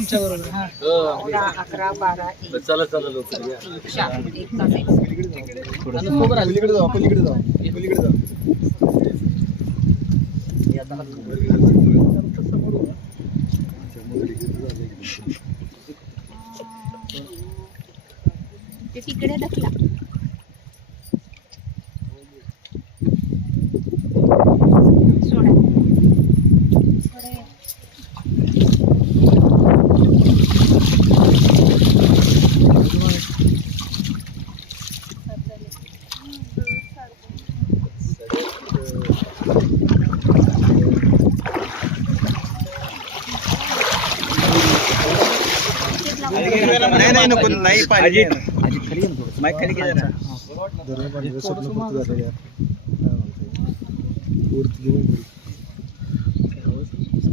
आमच्या बरोबर हा. अकरा बारा चला चला लोक एक तास एक पलीकडे जाऊ पलीकडे जाऊ. जाऊ. तिकडे ढकला. नाही नाही नको नाही पाहिजे माईक खाली घे जरा.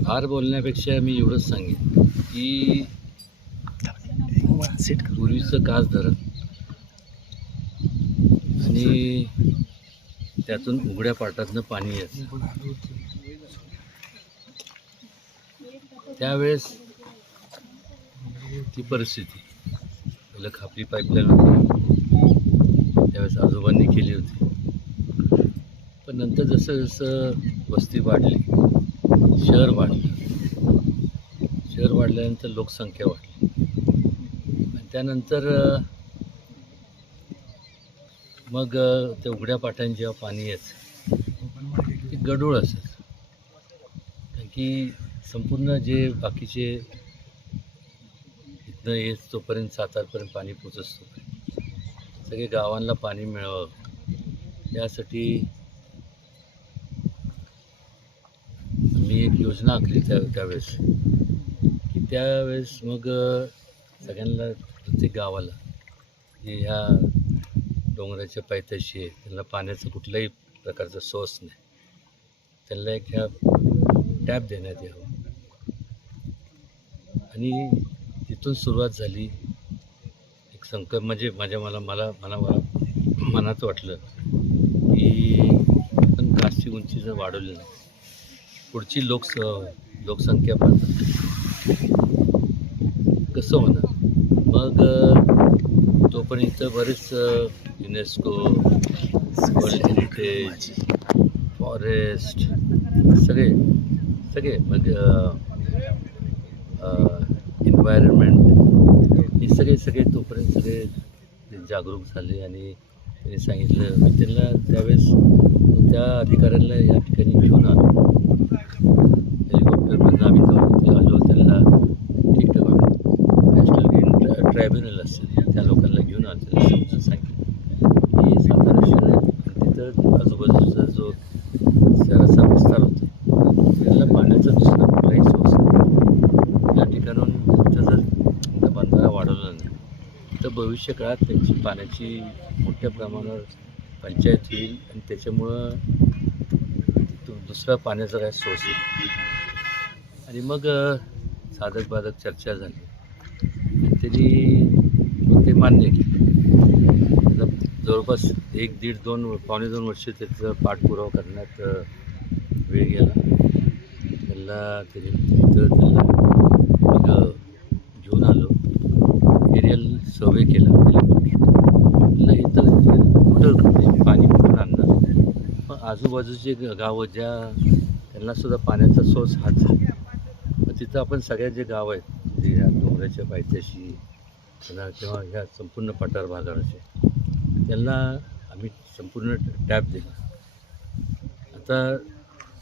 फार बोलण्यापेक्षा मी एवढंच सांगेन की पूर्वीचं कास धरण आणि त्यातून उघड्या पाटातनं पाणी येत त्यावेळेस ती परिस्थिती. पहिलं खापरी पाईपलाईन होती. त्यावेळेस आजोबांनी केली होती. पण नंतर जसं जसं वस्ती वाढली शहर वाढलं. शहर वाढल्यानंतर लोकसंख्या वाढली. आणि त्यानंतर मग त्या उघड्या पाट्याने जेव्हा पाणी यायचं ते गडूळ असायचं कारण की संपूर्ण जे बाकीचे इथनं येत तोपर्यंत सातारपर्यंत पाणी पोचतो सगळे गावांना पाणी मिळावं. यासाठी मी एक योजना आखली त्या त्यावेळेस. की त्यावेळेस मग सगळ्यांना प्रत्येक गावाला ह्या डोंगराच्या पायथ्याशी आहे त्यांना पाण्याचा कुठल्याही प्रकारचा सोर्स नाही. त्यांना एक ह्या टॅप देण्यात यावं. आणि तिथून सुरुवात झाली. एक संकल्प म्हणजे माझ्या मला मला मला मला मनात वाटलं की पण काशी उंची जर वाढवली नाही पुढची लोकस लोकसंख्या पण कसं होणार? मग तोपर्यंत इथं बरेच युनेस्को वर्ल्ड हेरिटेज फॉरेस्ट सगळे सगळे म्हणजे इन्व्हायरमेंट हे सगळे सगळे तोपर्यंत सगळे जागरूक झाले आणि त्यांनी सांगितलं. मी त्यांना त्यावेळेस त्या अधिकाऱ्यांना या ठिकाणी घेऊन आलो हेलिकॉप्टरमधून आम्ही जाऊन ते आलो त्यांना ठिकठिकाण नॅशनल ग्रीन ट्रायब्युनल असेल त्या लोकांना घेऊन आलो त्यांना समजून सांगितलं की सातारा शहर आहे आणि तिथं आजूबाजूचा जो शहराचा विस्तार होतो त्याला पाण्याचा दुसरा कुठलाही सोर्स नाही या ठिकाणून तिथं जर त्या बंधारा वाढवला नाही तर भविष्य काळात त्यांची पाण्याची मोठ्या प्रमाणावर पंचायत होईल आणि त्याच्यामुळं तो दुसरा पाण्याचा काय सोर्स येईल. आणि मग साधक बाधक चर्चा झाली. त्यांनी ते मान्य केलं. जवळपास एक दीड दोन पावणे दोन वर्ष त्याचा पाठपुरावा करण्यात वेळ गेला. त्यांना त्यांनी त्याला त्यांना मग अ, घेऊन आलो एरियल सर्वे केला म्हटलं इथं कुठं पाणी कुठून आणणार? पण आजूबाजूचे ग- गावं ज्या त्यांनासुद्धा पाण्याचा सोर्स हाच आहे. मग तिथं आपण सगळ्या जे गाव आहेत जे ह्या डोंगराच्या पायथ्याशी किंवा ह्या संपूर्ण पठार भागाचे त्यांना आम्ही संपूर्ण टॅप दिला. आता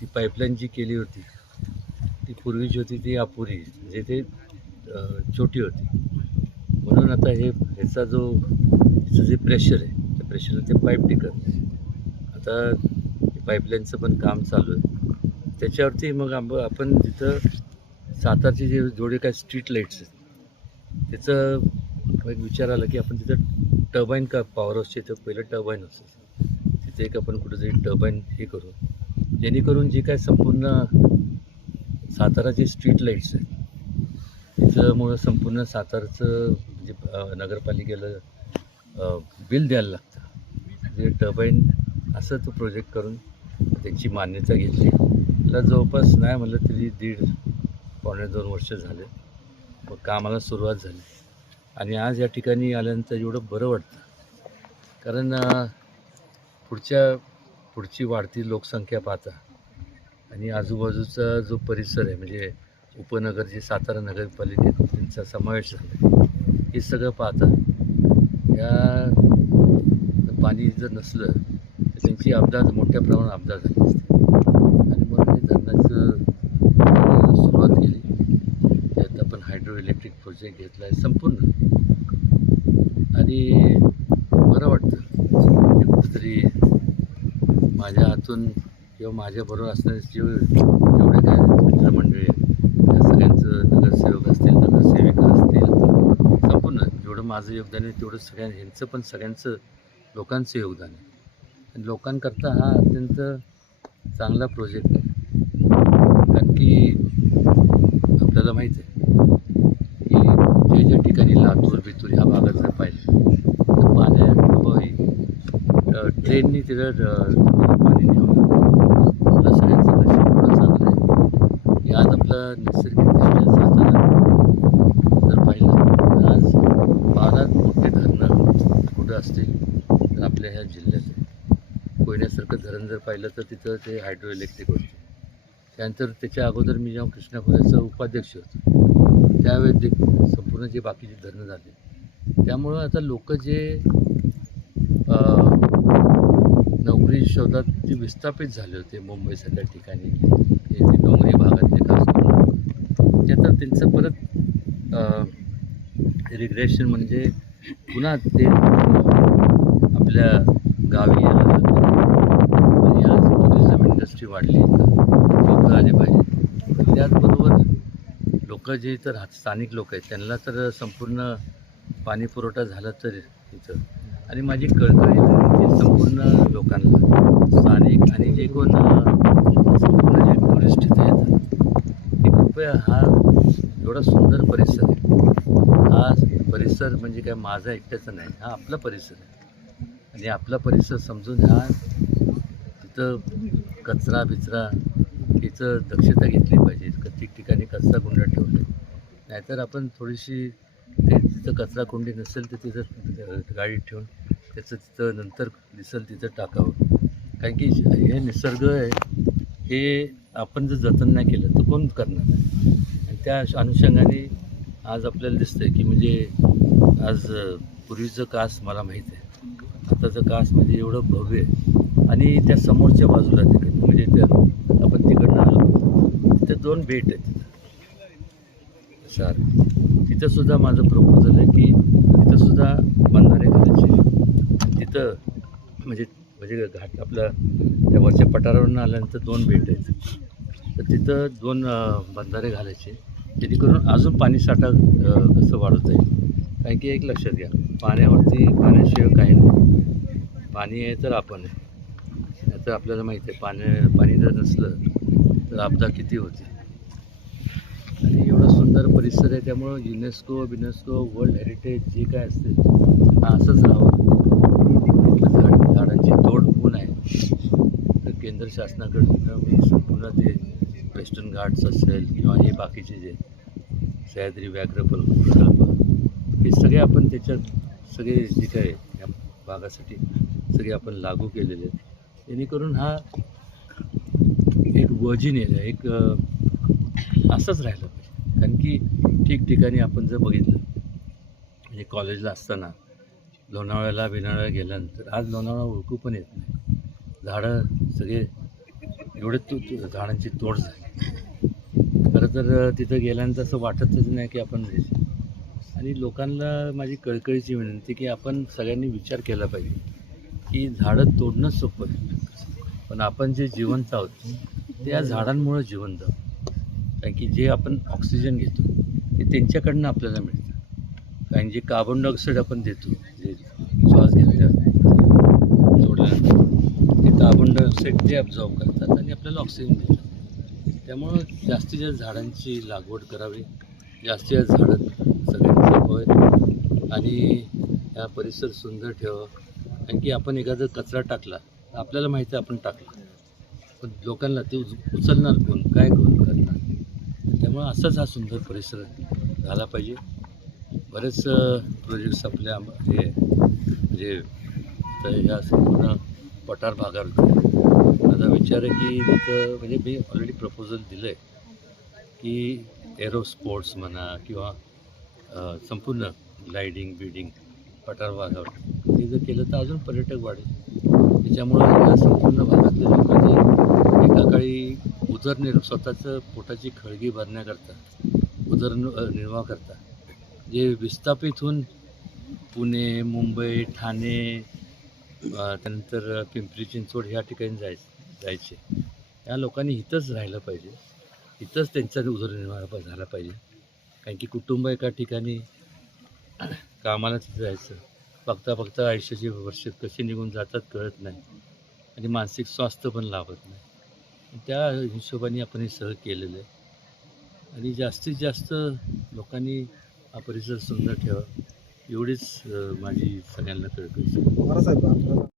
ती पाईपलाईन जी केली होती ती पूर्वीची होती ती अपुरी म्हणजे ते छोटी होती. म्हणून आता हे ह्याचा जो ह्याचं जे प्रेशर आहे त्या प्रेशरला ते पाईप टिकत आता पाईपलाईनचं पण काम चालू आहे. त्याच्यावरती मग आंब आपण जिथं सातारचे जे जोडे काय स्ट्रीट लाईट्स आहेत त्याचं एक विचार आला की आपण तिथं टर्बाईन का पॉवर हाऊसचे इथं पहिलं टर्बाईन असतं. तिथे एक आपण कुठंतरी टर्बाईन हे करू. जेणेकरून जे काय संपूर्ण साताराचे स्ट्रीट लाईट्स आहेत त्याच्यामुळं संपूर्ण सातारचं म्हणजे नगरपालिकेला बिल द्यायला लागतं. म्हणजे जे टबाईन असं तो प्रोजेक्ट करून त्यांची मान्यता घेतली. त्याला जवळपास नाही म्हणलं तरी दीड पावणे दोन वर्ष झाले. कामाला सुरुवात झाली. आणि आज या ठिकाणी आल्यानंतर एवढं बरं वाटतं. कारण पुढच्या पुढची वाढती लोकसंख्या पाहता आणि आजूबाजूचा जो परिसर आहे म्हणजे उपनगर जे सातारा नगरपालिकेत त्यांचा समावेश झाला हे सगळं पाहता या पाणी जर नसलं तर त्यांची अपघात मोठ्या प्रमाणात अपघात झाले असते. आणि म्हणून मी धरणाचं सुरुवात केली. त्यात आपण हायड्रो इलेक्ट्रिक प्रोजेक्ट घेतला आहे संपूर्ण. आणि बरं वाटतं कुठेतरी माझ्या हातून किंवा माझ्याबरोबर असणारे जे जेवढे काय मित्रमंडळी आहेत त्या सगळ्यांचं नगरसेवक असतील नगरसेविका असतील संपूर्ण जेवढं माझं योगदान आहे तेवढं सगळ्यां ह्यांचं पण सगळ्यांचं लोकांचं योगदान आहे. लोकांकरता हा अत्यंत चांगला प्रोजेक्ट आहे. कारण की आपल्याला माहीत आहे की ज्या ज्या ठिकाणी लातूर बितूर ह्या भागात जर पाहिजे तर पाण्याअभावी ट्रेननी तिथं पाणी न्यावं सगळ्यांचं नशीब एवढं चांगलं आहे की आज आपलं नैसर्गिकदृष्ट्या सातारा जर पाहिलं तर आज बारा मोठे धरणं कुठं असतील तर आपल्या ह्या जिल्ह्यात. आहे कोयण्यासारखं धरण जर पाहिलं तर तिथं ते हायड्रो इलेक्ट्रिक होते त्यानंतर त्याच्या अगोदर मी जेव्हा कृष्णा खोऱ्याचा उपाध्यक्ष होतो त्यावेळेस देखील संपूर्ण जे बाकीचे धरणं झाले त्यामुळं आता लोक जे नोकरी शोधात जे विस्थापित झाले होते मुंबईसारख्या ठिकाणी हे जे डोंगरी भागातले खास म्हणजे आता त्यांचं परत रिग्रेशन म्हणजे पुन्हा ते आपल्या गावी यायला आणि आज टुरिझम इंडस्ट्री वाढली. लोक आले पाहिजे. त्याचबरोबर लोक जे इथं राहत स्थानिक लोक आहेत त्यांना तर संपूर्ण पाणी पुरवठा झाला तर इथं. आणि माझी कळकळी विनंती संपूर्ण लोकांना स्थानिक आणि जे कोण संपूर्ण जे टुरिस्ट इथे येतात कृपया हा एवढा सुंदर परिसर आहे. हा परिसर म्हणजे काय? माझा एकट्याचा नाही. हा आपला परिसर आहे. आणि आपला परिसर समजून हा तिथं कचरा बिचरा तिचं दक्षता घेतली पाहिजे. ठिकठिकाणी ठिकाणी कचरा कुंड ठेवले नाहीतर आपण थोडीशी ते तिथं कचरा कुंडी नसेल तर तिथं गाडी ठेवून त्याचं तिथं नंतर दिसेल तिथं टाकावं. कारण की हे निसर्ग आहे. हे आपण जर जतन नाही केलं तर कोण करणार? त्या अनुषंगाने आज आपल्याला दिसतंय की म्हणजे आज पूर्वीचं कास मला माहीत आहे. आताचं कास म्हणजे एवढं भव्य आहे. आणि त्या समोरच्या बाजूला तिकडे म्हणजे त्या आपण तिकडनं आलो तिथे दोन बेट आहेत तिथं. सार. तिथं माझं प्रपोजल आहे की तिथंसुद्धा बंधारे घालायचे. तिथं म्हणजे म्हणजे घाट आपल्या त्या वरच्या पठारावरून आल्यानंतर दोन बेट आहेत. तर तिथं दोन बंधारे घालायचे. जेणेकरून अजून पाणी साठा कसं वाढत जाईल कारण की एक लक्षात घ्या पाण्यावरती पाण्याशिवाय काही नाही. पाणी आहे तर आपण आहे. तर आपल्याला माहिती आहे पाणी पाणी जर नसलं तर आपदा किती होते आणि एवढा सुंदर परिसर आहे त्यामुळं युनेस्को बिनेस्को वर्ल्ड हेरिटेज जे काय असतील हा असंच राहावं. झाड झाडांची तोड होऊन आहे तर केंद्र शासनाकडून मी संपूर्ण ते वेस्टर्न घाट्स असेल किंवा हे बाकीचे जे सह्याद्री व्याघ्र प्रकल्प हे सगळे आपण त्याच्यात सगळे जे काय या भागासाठी सगळे आपण लागू केलेले आहेत. जेणेकरून हा एक वर्जिन एरिया एक असंच राहिलं पाहिजे. कारण की ठिकठिकाणी आपण जर बघितलं म्हणजे कॉलेजला असताना लोणावळ्याला बिनावळ्याला गेल्यानंतर आज लोणावळा ओळखू पण येत नाही. झाडं सगळे एवढे तू झाडांची तोड झाली. तर तिथं गेल्यानंतर असं वाटतच नाही की आपण जायचं आणि लोकांना माझी कळकळीची विनंती की आपण सगळ्यांनी विचार केला पाहिजे की झाडं तोडणं सोपं आहे. पण आपण जे जिवंत आहोत ते या झाडांमुळं जिवंत आहोत. कारण की जे आपण ऑक्सिजन घेतो ते त्यांच्याकडनं आपल्याला मिळतं. कारण जे कार्बन डायऑक्साईड आपण देतो जे श्वास घेतल्या सोडल्यानंतर ते कार्बन डायऑक्साईड ते ॲब्झॉर्ब करतात आणि आपल्याला ऑक्सिजन देतात. त्यामुळं जास्तीत जास्त झाडांची लागवड करावी. जास्तीत जास्त झाडं सगळ्यांचं होय. आणि हा परिसर सुंदर ठेवा. कारण की आपण एखादा कचरा टाकला तर आपल्याला माहिती आहे आपण टाकला. पण लोकांना ते उच- उचलणार कोण? काय कोण करणार? त्यामुळं असाच हा सुंदर परिसर झाला पाहिजे. बरेच प्रोजेक्ट्स आपल्या हे म्हणजे ह्या संपूर्ण पठार भागावर माझा विचार आहे की तिथं म्हणजे मी ऑलरेडी प्रपोजल दिलं आहे की एरो स्पोर्ट्स म्हणा किंवा संपूर्ण ग्लायडिंग बिडिंग पठार भागावर. ते जर केलं तर अजून पर्यटक वाढेल. त्याच्यामुळं या संपूर्ण भागातले लोक जे एका काळी उदरनिर् स्वतःचं पोटाची खळगी भरण्याकरता उदरनिर्वाह करता जे विस्थापित होऊन पुणे मुंबई ठाणे त्यानंतर पिंपरी चिंचवड ह्या ठिकाणी जाय जायचे. या लोकांनी इथंच राहिलं पाहिजे. इथंच त्यांचा उदरनिर्वाह झाला पाहिजे. कारण की कुटुंब एका ठिकाणी कामाला तिथं जायचं. बघता बघता आयुष्याची वर्ष कशी निघून जातात कळत नाही. आणि मानसिक स्वास्थ्य पण लाभत नाही. त्या हिशोबाने आपण हे सहज केलेलं आहे. आणि जास्तीत जास्त लोकांनी हा परिसर सुंदर ठेवा. एवढीच माझी सगळ्यांना कळकळी